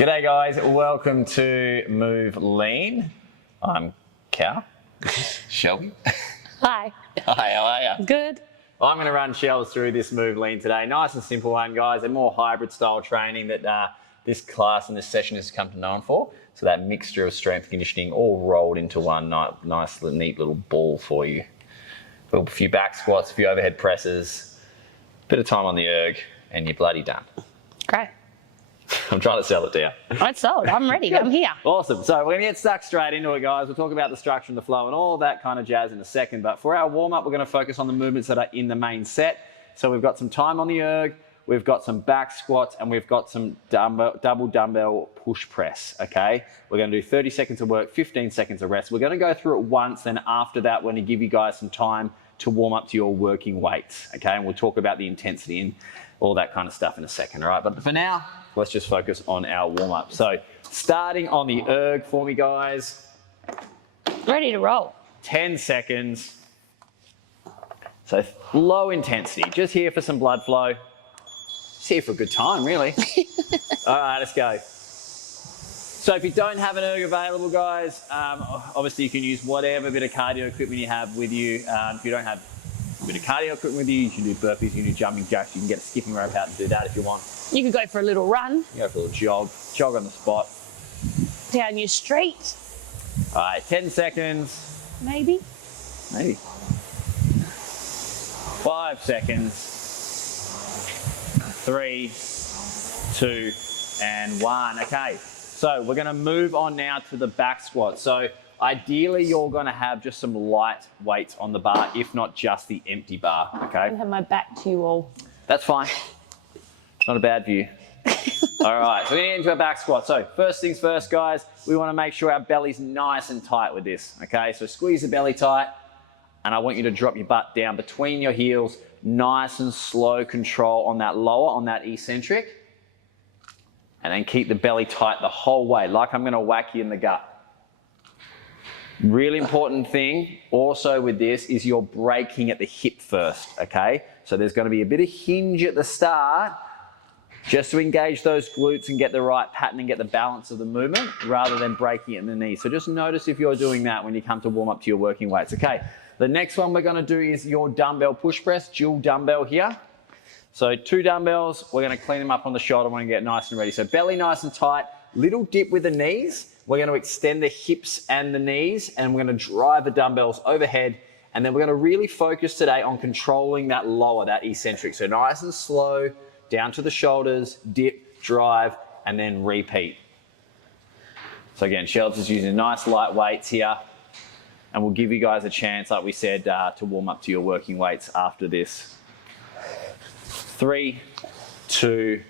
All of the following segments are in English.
G'day guys, welcome to Move Lean. I'm Cal. Shelby. Hi. Hi, how are you? Good. I'm going to run Shells through this Move Lean today. Nice and simple one, guys. A more hybrid style training that this class and this session has come to known for. So that mixture of strength conditioning all rolled into one nice, neat little ball for you. A few back squats, a few overhead presses, bit of time on the erg, and you're bloody done. Great. I'm trying to sell it to you. It's sold. I'm ready. I'm here. Awesome. So we're going to get stuck straight into it, guys. We'll talk about the structure and the flow and all that kind of jazz in a second. But for our warm-up, we're going to focus on the movements that are in the main set. So we've got some time on the erg, we've got some back squats, and we've got some double dumbbell push press, okay? We're going to do 30 seconds of work, 15 seconds of rest. We're going to go through it once, and after that, we're going to give you guys some time to warm up to your working weights, okay? And we'll talk about the intensity and all that kind of stuff in a second, all right? But for now, let's just focus on our warm-up. So starting on the erg for me, guys. Ready to roll. 10 seconds. So low intensity, just here for some blood flow. Just here for a good time, really. All right, let's go. So if you don't have an erg available, guys, obviously you can use whatever bit of cardio equipment you have with you. If you don't have a bit of cardio equipment with you, you can do burpees, you can do jumping jacks, you can get a skipping rope out and do that if you want. You could go for a little run. You go for a little jog on the spot. Down your street. All right, 10 seconds. Maybe. 5 seconds. 3, 2, and 1. Okay, so we're gonna move on now to the back squat. So ideally, you're gonna have just some light weights on the bar, if not just the empty bar, okay? I have my back to you all. That's fine. Not a bad view. All right, so we're gonna get into our back squat. So first things first, guys, we wanna make sure our belly's nice and tight with this, okay? So squeeze the belly tight, and I want you to drop your butt down between your heels, nice and slow control on that lower, on that eccentric, and then keep the belly tight the whole way, like I'm gonna whack you in the gut. Really important thing also with this is you're braking at the hip first, okay? So there's gonna be a bit of hinge at the start, just to engage those glutes and get the right pattern and get the balance of the movement rather than breaking it in the knee. So just notice if you're doing that when you come to warm up to your working weights. Okay, the next one we're gonna do is your dumbbell push press, dual dumbbell here. So 2 dumbbells, we're gonna clean them up on the shoulder, we're gonna get nice and ready. So belly nice and tight, little dip with the knees. We're gonna extend the hips and the knees, and we're gonna drive the dumbbells overhead. And then we're gonna really focus today on controlling that lower, that eccentric. So nice and slow, down to the shoulders, dip, drive, and then repeat. So again, Shells is using nice light weights here, and we'll give you guys a chance, like we said, to warm up to your working weights after this. 3, 2,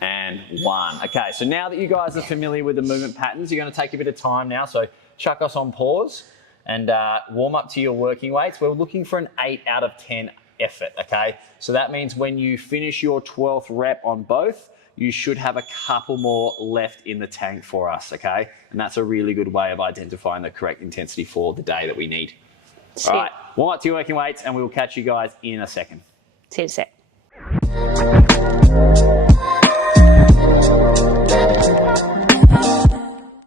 and 1. Okay, so now that you guys are familiar with the movement patterns, you're gonna take a bit of time now, so chuck us on pause and warm up to your working weights. We're looking for an 8 out of 10 effort, okay? So that means when you finish your 12th rep on both, you should have a couple more left in the tank for us, okay? And that's a really good way of identifying the correct intensity for the day that we need. See. All right, warm up to your working weights, and we'll catch you guys in a second. See you in a sec.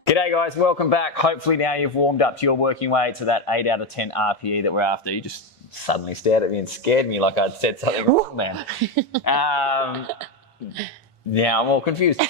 G'day guys, welcome back. Hopefully now you've warmed up to your working weight to that 8 out of 10 RPE that we're after. You just suddenly stared at me and scared me like I'd said something wrong, man. Now I'm all confused.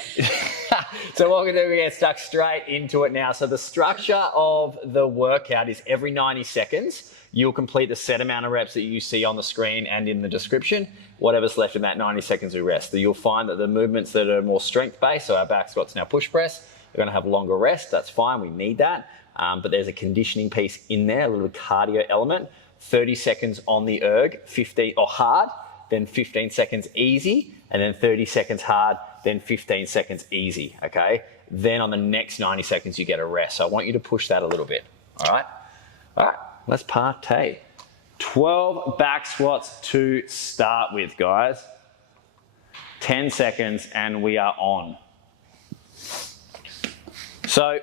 So what we're going to do, we get stuck straight into it now. So the structure of the workout is every 90 seconds, you'll complete the set amount of reps that you see on the screen and in the description. Whatever's left in that 90 seconds we rest. You'll find that the movements that are more strength-based, so our back squats and our push press, are going to have longer rest. That's fine, we need that. But there's a conditioning piece in there, a little cardio element. 30 seconds on the erg, 15 or hard, then 15 seconds easy, and then 30 seconds hard, then 15 seconds easy, okay? Then on the next 90 seconds, you get a rest. So I want you to push that a little bit, all right? All right, let's partay. 12 back squats to start with, guys. 10 seconds, and we are on. So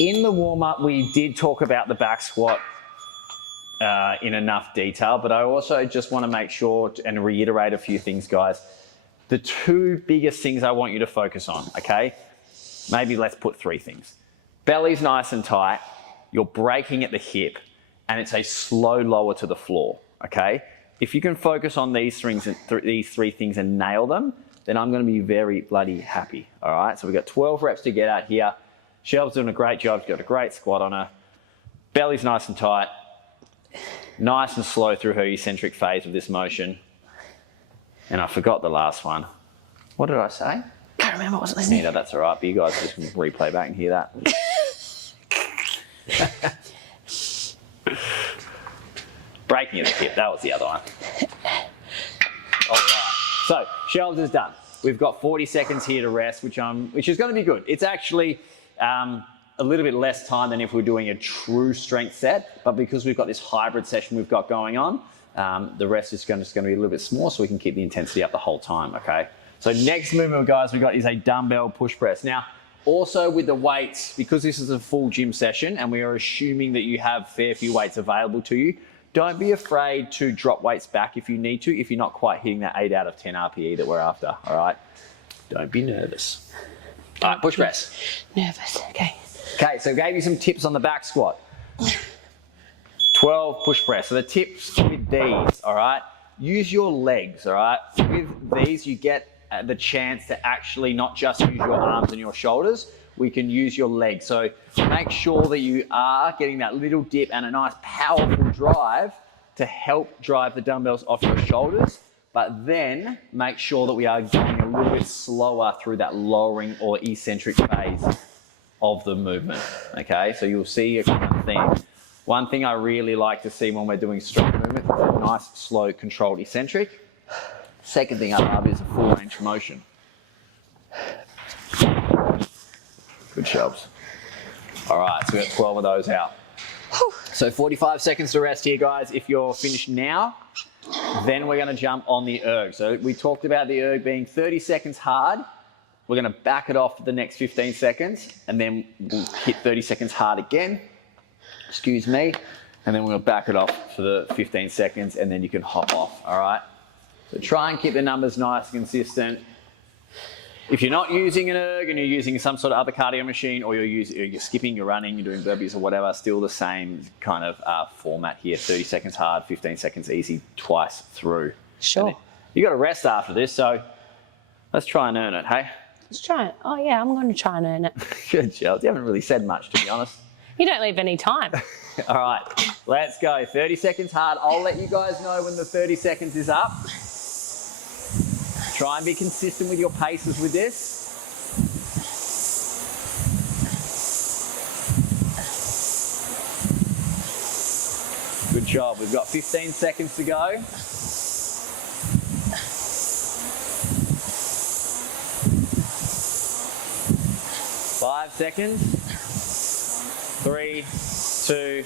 in the warm-up, we did talk about the back squat in enough detail, but I also just want to make sure and reiterate a few things, guys. The 2 biggest things I want you to focus on, okay? maybe let's put 3 things. Belly's nice and tight, you're braking at the hip, and it's a slow lower to the floor, okay? If you can focus on these 3 things and nail them, then I'm gonna be very bloody happy, all right? So we've got 12 reps to get out here. Shelby's doing a great job, she's got a great squat on her. Belly's nice and tight, nice and slow through her eccentric phase of this motion. And I forgot the last one. What did I say? Can't remember, I wasn't listening. Neither, that's all right, but you guys just can replay back and hear that. Breaking at the hip, that was the other one. All right, so Shelves is done. We've got 40 seconds here to rest, which is going to be good. It's actually a little bit less time than if we're doing a true strength set, but because we've got this hybrid session we've got going on, the rest is just going to be a little bit small so we can keep the intensity up the whole time, okay? So next movement, guys, we've got is a dumbbell push press. Now, also with the weights, because this is a full gym session and we are assuming that you have a fair few weights available to you, don't be afraid to drop weights back if you need to, if you're not quite hitting that 8 out of 10 RPE that we're after, all right? Don't be nervous. All right, push press. Nervous, okay. Okay, so I gave you some tips on the back squat. 12 push press. So the tips with these, all right? Use your legs, all right? With these, you get the chance to actually not just use your arms and your shoulders, we can use your legs. So make sure that you are getting that little dip and a nice powerful drive to help drive the dumbbells off your shoulders, but then make sure that we are going a little bit slower through that lowering or eccentric phase of the movement, okay? So you'll see a common theme. One thing I really like to see when we're doing strength movement is a nice, slow, controlled eccentric. Second thing I love is a full range of motion. Good Shelves. All right, so we've got 12 of those out. So 45 seconds to rest here, guys. If you're finished now, then we're gonna jump on the erg. So we talked about the erg being 30 seconds hard. We're gonna back it off for the next 15 seconds, and then we'll hit 30 seconds hard again. Excuse me. And then we'll back it off for the 15 seconds, and then you can hop off, all right? So try and keep the numbers nice and consistent. If you're not using an erg and you're using some sort of other cardio machine, or you're skipping, you're running, you're doing burpees or whatever, still the same kind of format here. 30 seconds hard, 15 seconds easy, twice through. Sure. You got to rest after this, so let's try and earn it, hey? Let's try it. Oh yeah, I'm going to try and earn it. Good, Giles. You haven't really said much, to be honest. You don't leave any time. All right, let's go. 30 seconds hard. I'll let you guys know when the 30 seconds is up. Try and be consistent with your paces with this. Good job. We've got 15 seconds to go. Five seconds. 3, 2,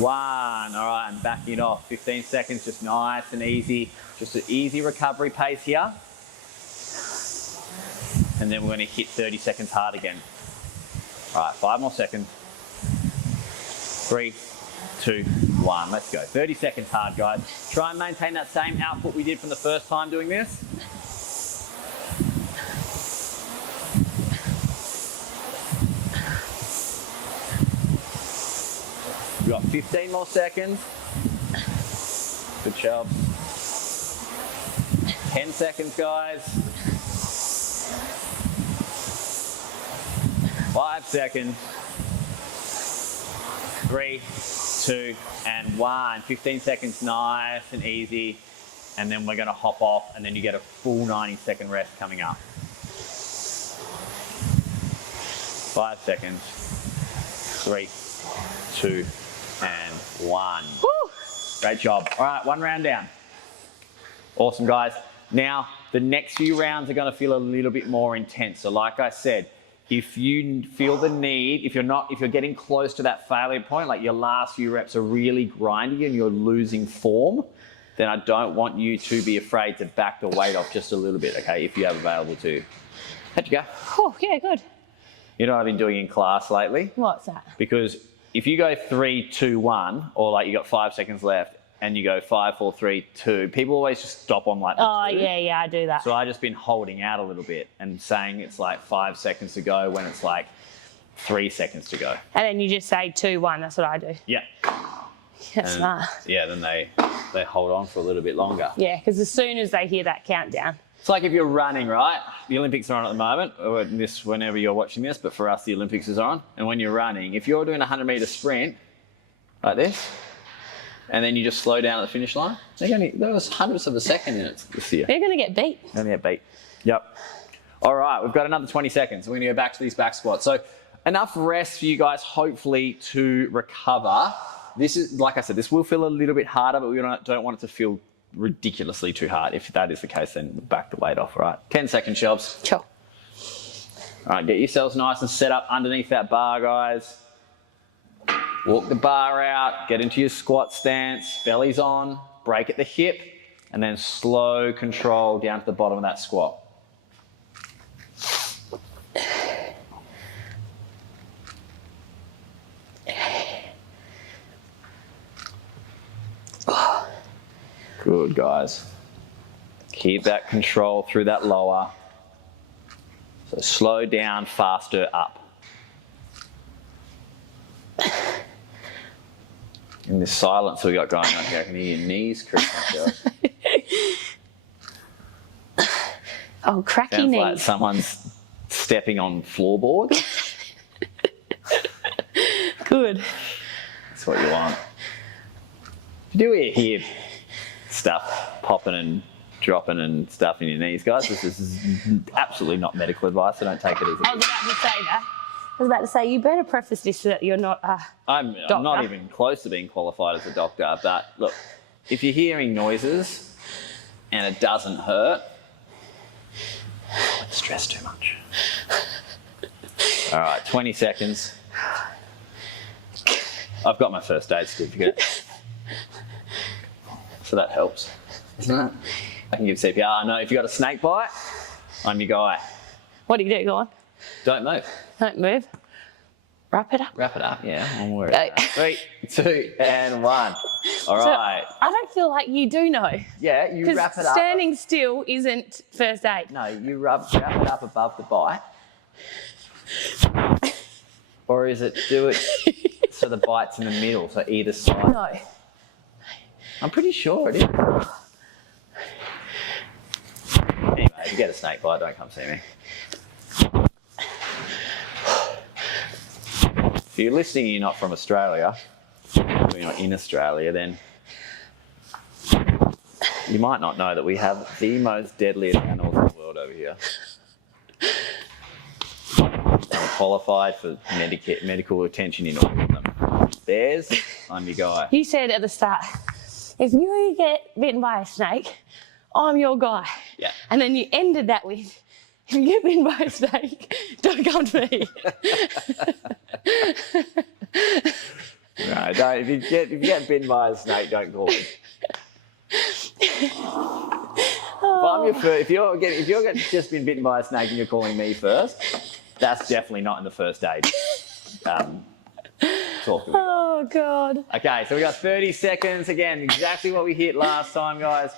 1. All right, I'm backing it off. 15 seconds, just nice and easy. Just an easy recovery pace here. And then we're going to hit 30 seconds hard again. All right, 5 more seconds. 3, 2, 1. Let's go. 30 seconds hard, guys. Try and maintain that same output we did from the first time doing this. We've got 15 more seconds. Good job. 10 seconds, guys. 5 seconds. 3, 2, and 1. 15 seconds, nice and easy. And then we're going to hop off, and then you get a full 90-second rest coming up. 5 seconds. 3, 2, and 1. Woo! Great job. All right, 1 round down. Awesome, guys. Now, the next few rounds are going to feel a little bit more intense. So like I said, if you feel the need, if you're getting close to that failure point, like your last few reps are really grindy and you're losing form, then I don't want you to be afraid to back the weight off just a little bit, okay, if you have available to. How'd you go? Oh, yeah, good. You know what I've been doing in class lately? What's that? Because if you go 3, 2, 1, or like you got 5 seconds left, and you go 5, 4, 3, 2. People always just stop on like the Oh, 2. yeah, I do that. So I just been holding out a little bit and saying it's like 5 seconds to go when it's like 3 seconds to go. And then you just say 2, 1. That's what I do. Yeah. That's smart. Yeah, then they hold on for a little bit longer. Yeah, because as soon as they hear that countdown. It's like if you're running, right? The Olympics are on at the moment, or whenever you're watching this, but for us, the Olympics is on. And when you're running, if you're doing a 100-metre sprint like this, and then you just slow down at the finish line, there was hundredths of a second in it this year. They're going to get beat. Going to get beat. Yep. All right, we've got another 20 seconds. We're going to go back to these back squats. So enough rest for you guys, hopefully, to recover. This is, like I said, this will feel a little bit harder, but we don't want it to feel ridiculously too hard. If that is the case, then back the weight off, all right? 10 seconds, Shelbs. Sure. All right, get yourselves nice and set up underneath that bar, guys. Walk the bar out, get into your squat stance, belly's on, break at the hip, and then slow control down to the bottom of that squat. Good, guys. Keep that control through that lower. So slow down, faster up. In this silence we got going on here, I can hear your knees creaking. Oh, cracky Sounds knees. like someone's stepping on floorboards. Good. That's what you want. If you do hear stuff popping and dropping and stuff in your knees, guys, this is absolutely not medical advice, so don't take it easy. I was about to say that. I was about to say, you better preface this so that you're not I'm not even close to being qualified as a doctor, but look, if you're hearing noises and it doesn't hurt, don't stress too much. All right, 20 seconds. I've got my first aid certificate, so that helps, doesn't it? I can give CPR. No, if you've got a snake bite, I'm your guy. What do you do? Go on. Don't move. Don't move. Wrap it up. Wrap it up, yeah. I'm worried. 3, 2, and 1. All right. So, I don't feel like you do know. Yeah, you wrap it up. Standing still isn't first aid. No, you wrap it up above the bite. Or is it do it so the bite's in the middle, so either side? No. I'm pretty sure it is. Anyway, if you get a snake bite, don't come see me. If you're listening and you're not from Australia, or you're not in Australia, then you might not know that we have the most deadliest animals in the world over here. I'm qualified for medical attention in all of them. Bears, I'm your guy. You said at the start, if you get bitten by a snake, I'm your guy. Yeah. And then you ended that with, if you get bitten by a snake, don't come to me. No, don't. If you get bitten by a snake, don't call me. If you're just been bitten by a snake and you're calling me first, that's definitely not in the first aid. Talk to me. Oh, God. Okay, so we got 30 seconds again. Exactly what we hit last time, guys.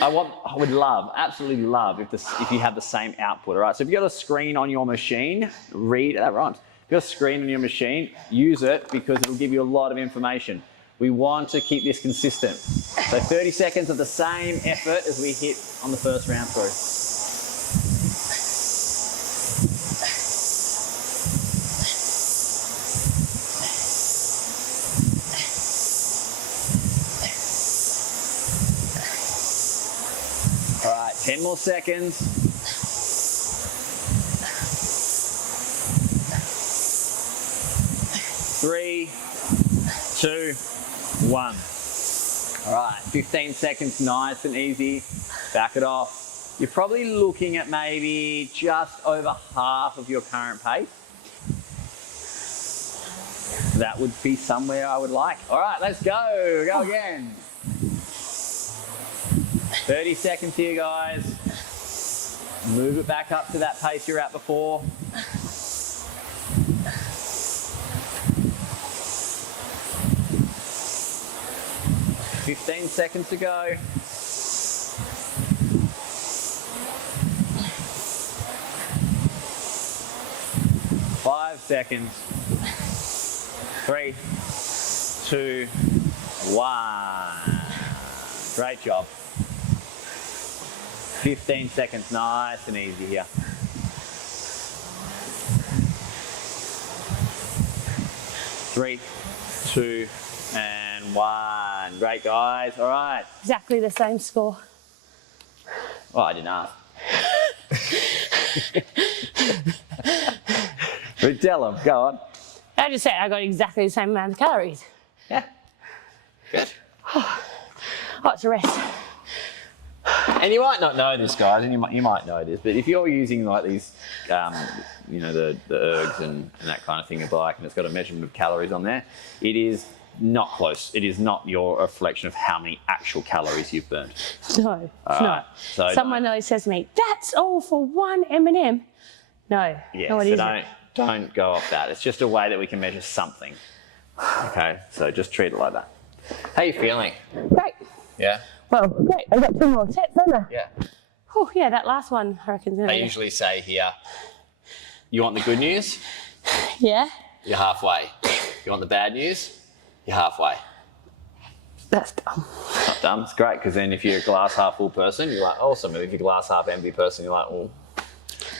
I would love, absolutely love, if you have the same output. All right. So if you got a screen on your machine, that rhymes. If you got a screen on your machine, use it because it'll give you a lot of information. We want to keep this consistent. So 30 seconds of the same effort as we hit on the first round through. All right, 10 more seconds. 3, 2, 1. All right, 15 seconds, nice and easy. Back it off. You're probably looking at maybe just over half of your current pace. That would be somewhere I would like. All right, let's go. Go again. 30 seconds here, guys. Move it back up to that pace you're at before. 15 seconds to go. 5 seconds. 3, 2, 1. Great job. 15 seconds, nice and easy here. 3, 2, and 1. Great, guys. All right. Exactly the same score. Oh, I didn't ask. But tell them, go on. I just said I got exactly the same amount of calories. Yeah. Good. Oh, it's a rest. And you might not know this, guys, and you might know this, but if you're using like these, you know, the ergs and that kind of thing, a bike, and it's got a measurement of calories on there, it is not close. It is not your reflection of how many actual calories you've burned. No, it's not. So someone always says to me, "That's all for one M&M." No, yeah, no, it so isn't. don't go off that. It's just a way that we can measure something. Okay, so just treat it like that. How are you feeling? Great. Yeah. Well, great. I've got 2 more sets, haven't I? Yeah. Oh, yeah, that last one, I reckon. I usually say here, you want the good news? Yeah. You're halfway. You want the bad news? You're halfway. That's dumb. Not dumb. It's great because then if you're a glass half full person, you're like awesome. And if you're a glass half empty person, you're like, well,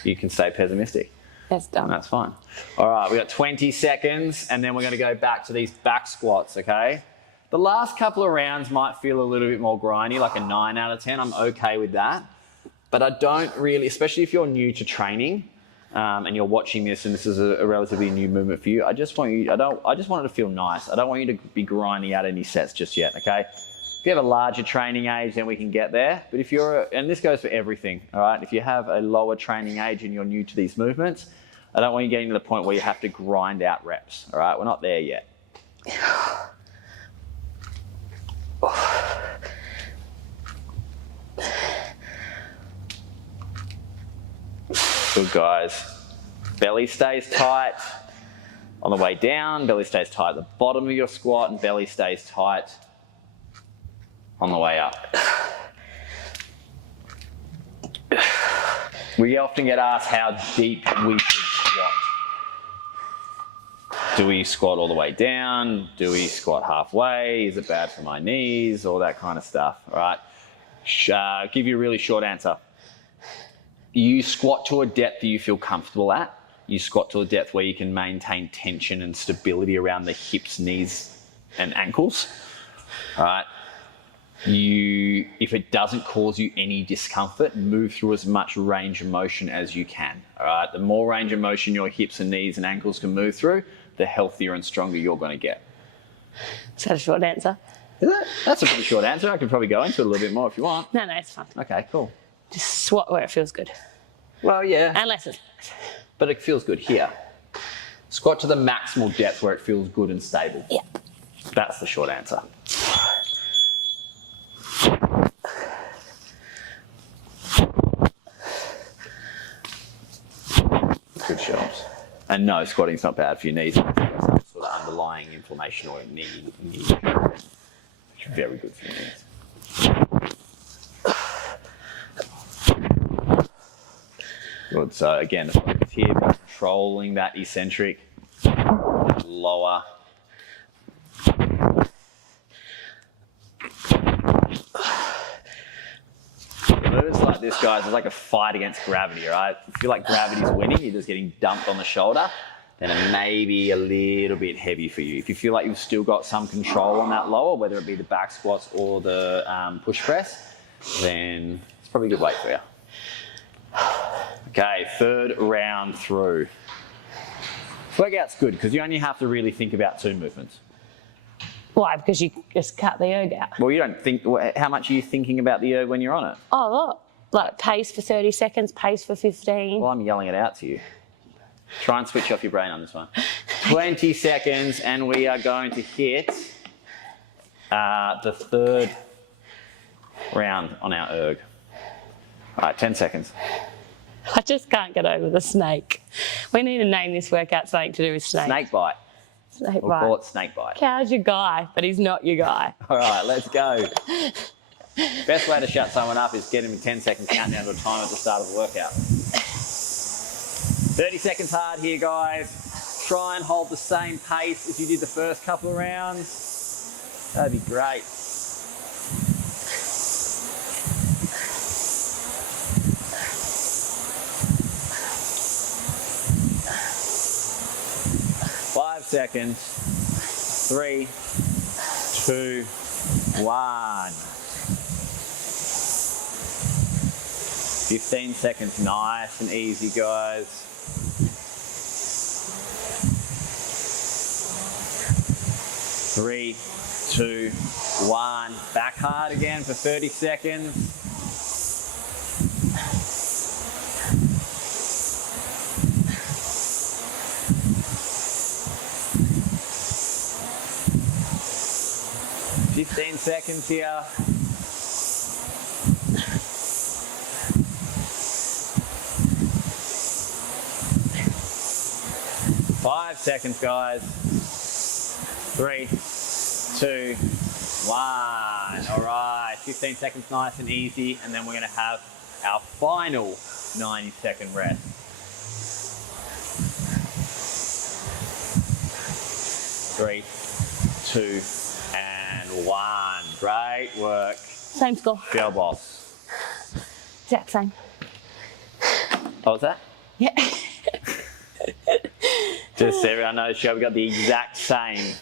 you can stay pessimistic. That's dumb. And that's fine. All right, we got 20 seconds and then we're going to go back to these back squats, okay? The last couple of rounds might feel a little bit more grindy, like a 9 out of 10. I'm okay with that. But I don't really, especially if you're new to training and you're watching this and this is a relatively new movement for you, I just want it to feel nice. I don't want you to be grinding out any sets just yet, okay? If you have a larger training age, then we can get there. But if you're, and this goes for everything, all right? If you have a lower training age and you're new to these movements, I don't want you getting to the point where you have to grind out reps, all right? We're not there yet. Good, guys. Belly stays tight on the way down, belly stays tight at the bottom of your squat, and belly stays tight on the way up. We often get asked how deep we should squat. Do we squat all the way down? Do we squat halfway? Is it bad for my knees? All that kind of stuff, all right? Give you a really short answer. You squat to a depth that you feel comfortable at. You squat to a depth where you can maintain tension and stability around the hips, knees, and ankles, all right? If it doesn't cause you any discomfort, move through as much range of motion as you can, all right? The more range of motion your hips and knees and ankles can move through, the healthier and stronger you're going to get. Is that a short answer? Is it? That's a pretty short answer. I could probably go into it a little bit more if you want. No, it's fine. Okay, cool. Just squat where it feels good. Well, yeah. Unless it's... But it feels good here. Squat to the maximal depth where it feels good and stable. Yeah. That's the short answer. Good shots. And no, squatting's not bad for your knees. Some sort of underlying inflammation or knee injury. It's very good for your knees. Good. So again, the focus here, controlling that eccentric, lower. Movements like this, guys, is like a fight against gravity, right? If you feel like gravity's winning, you're just getting dumped on the shoulder, then it may be a little bit heavy for you. If you feel like you've still got some control on that lower, whether it be the back squats or the push press, then it's probably a good weight for you. Okay, third round through. Workout's good because you only have to really think about 2 movements. Why? Because you just cut the erg out. Well, you don't think, how much are you thinking about the erg when you're on it? Oh, look. Like pace for 30 seconds, pace for 15. Well, I'm yelling it out to you. Try and switch off your brain on this one. 20 seconds and we are going to hit the third round on our erg. All right, 10 seconds. I just can't get over the snake. We need to name this workout something to do with snake. Snake bite. Snake We'll bite. call it snake bite. Cow's your guy, but he's not your guy. All right, let's go. Best way to shut someone up is get him a 10-second countdown to a time at the start of the workout. 30 seconds hard here, guys. Try and hold the same pace as you did the first couple of rounds. That'd be great. Five seconds. 3, 2, 1. 15 seconds, nice and easy, guys. 3, 2, 1. Back hard again for 30 seconds. Fifteen seconds here. 5 seconds, guys. 3, 2, 1. All right, 15 seconds, nice and easy. And then we're going to have our final 90-second rest. 3, 2, and 1. Great work. Same score. Girl boss. Exact same. What was that? Yeah. Just so everyone knows, we got the exact same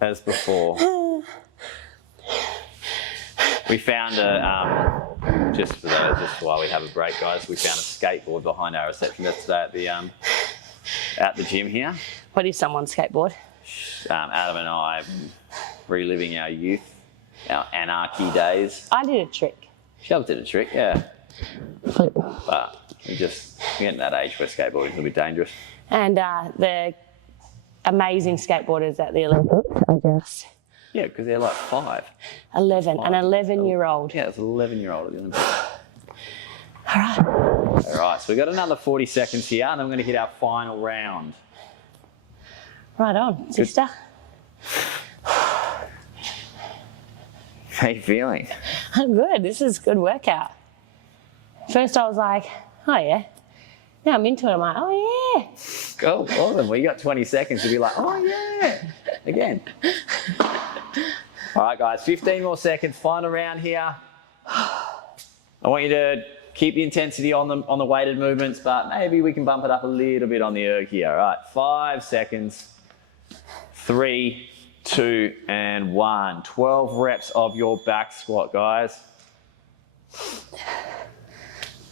as before. We found just for those, just while we have a break, guys, we found a skateboard behind our receptionist today at the gym here. What is someone's skateboard? Adam and I reliving our youth, our anarchy days. I did a trick. Shelb did a trick, yeah. Flip. But we're getting that age where skateboarding is a little bit dangerous. And the amazing skateboarders at the Olympics are just... Yeah, because they're like 5. 11, an 11-year-old. Yeah, it's an 11-year-old at the Olympics. All right. All right, so we've got another 40 seconds here, and then we're going to hit our final round. Right on, sister. How you feeling? I'm good. This is a good workout. First I was like, oh yeah. Now I'm into it. I'm like, oh yeah. Go, awesome. Well, you got 20 seconds to be like, oh yeah, again. All right, guys, 15 more seconds. Final round here. I want you to keep the intensity on the weighted movements, but maybe we can bump it up a little bit on the erg here. All right, 5 seconds. 3, 2, and 1. 12 reps of your back squat, guys.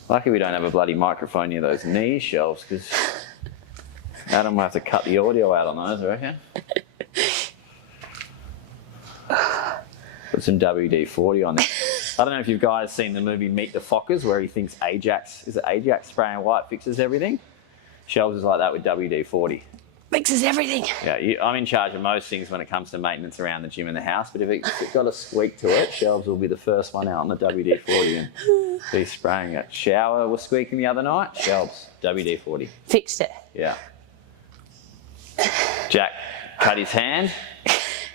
Lucky we don't have a bloody microphone near those knee shelves, because Adam will have to cut the audio out on those, I reckon. Put some WD-40 on there. I don't know if you guys seen the movie Meet the Fockers, where he thinks Ajax spraying white fixes everything. Shelves is like that with WD-40. Mixes everything. Yeah, I'm in charge of most things when it comes to maintenance around the gym and the house, but if it's got a squeak to it, Shelves will be the first one out on the WD-40 and be spraying it. Shower was squeaking the other night, Shelves, WD-40. Fixed it. Yeah. Jack cut his hand,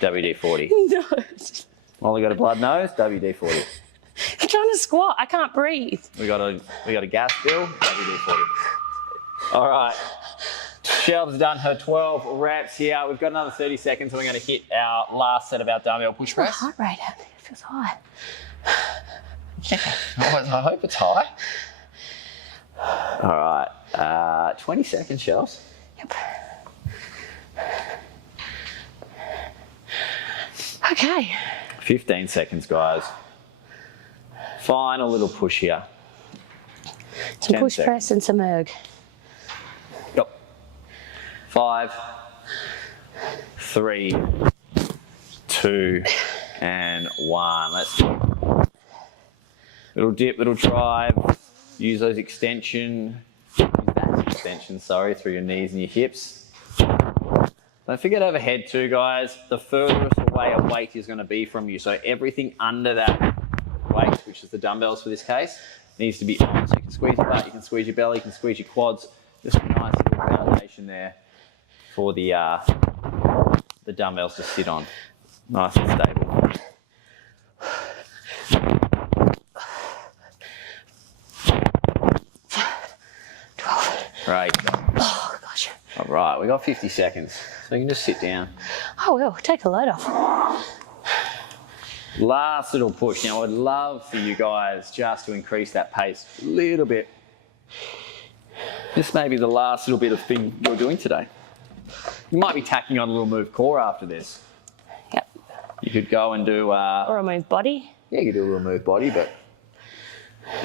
WD-40. No. Molly got a blood nose, WD-40. I'm trying to squat. I can't breathe. We got a gas bill, WD-40. All right. Shelves done her 12 reps here. We've got another 30 seconds and we're going to hit our last set of our dumbbell push My press. heart rate out there feels high. I hope it's high. All right. 20 seconds, Shelves. Yep. Okay. 15 seconds, guys. Final little push here. Some 10 push seconds. press and some erg. Yep. 5, 3, 2, and 1. Let's go. Little dip, little drive. Use those extensions through your knees and your hips. Don't forget overhead too, guys. The furthest away a weight is going to be from you. So everything under that weight, which is the dumbbells for this case, needs to be on. So you can squeeze your butt, you can squeeze your belly, you can squeeze your quads. Just a nice little foundation there for the the dumbbells to sit on. Nice and stable. Great. Oh, gosh. All right, we got 50 seconds, so you can just sit down. Oh, well, take a load off. Last little push. Now, I'd love for you guys just to increase that pace a little bit. This may be the last little bit of thing you're doing today. You might be tacking on a little move core after this. Yep. You could go and do... Or a move body. Yeah, you could do a little move body, but...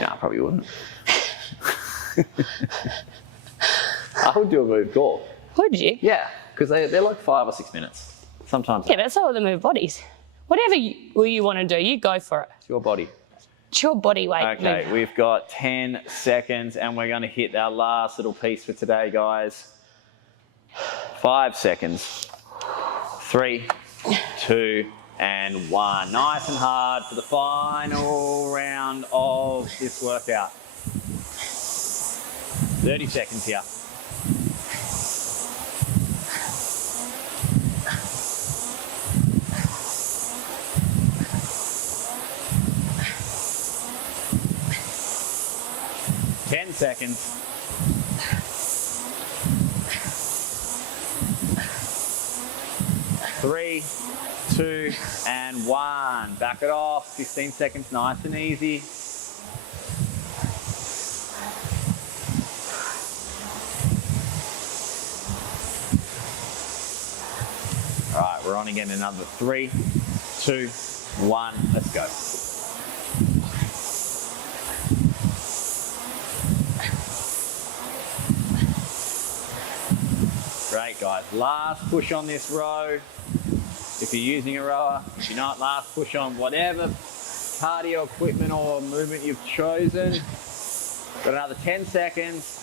No, I probably wouldn't. I would do a move core. Would you? Yeah, because they're like 5 or 6 minutes. Sometimes. Yeah, but so are the move bodies. Whatever you want to do, you go for it. It's your body. It's your body weight. Okay, move. we've got 10 seconds and we're going to hit our last little piece for today, guys. 5 seconds. 3, 2, and 1. Nice and hard for the final round of this workout. 30 seconds here. Ten seconds. 3, 2, and 1. Back it off. 15 seconds, nice and easy. All right, we're on again. Another 3, 2, 1. Let's go. Great, guys. Last push on this row. If you're using a rower, if you're not, last push on whatever cardio equipment or movement you've chosen. Got another 10 seconds.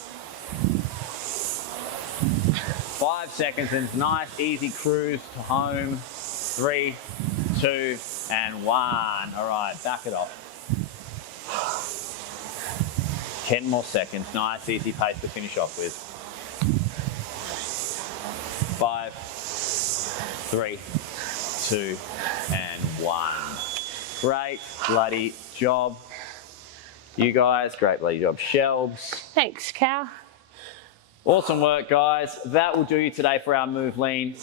5 seconds and nice, easy cruise to home. 3, 2, and 1. All right, back it off. 10 more seconds. Nice, easy pace to finish off with. 5, 3, 2, and 1. Great bloody job. You guys, great bloody job. Shelves. Thanks, Cal. Awesome work, guys. That will do you today for our move lean.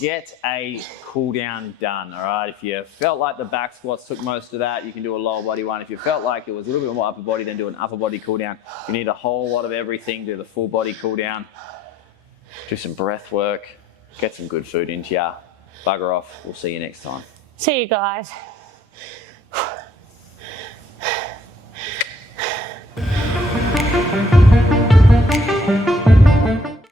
Get a cool down done, all right? If you felt like the back squats took most of that, you can do a lower body one. If you felt like it was a little bit more upper body, then do an upper body cool down. If you need a whole lot of everything, do the full body cool down. Do some breath work. Get some good food into ya. Bugger off. We'll see you next time. See you guys.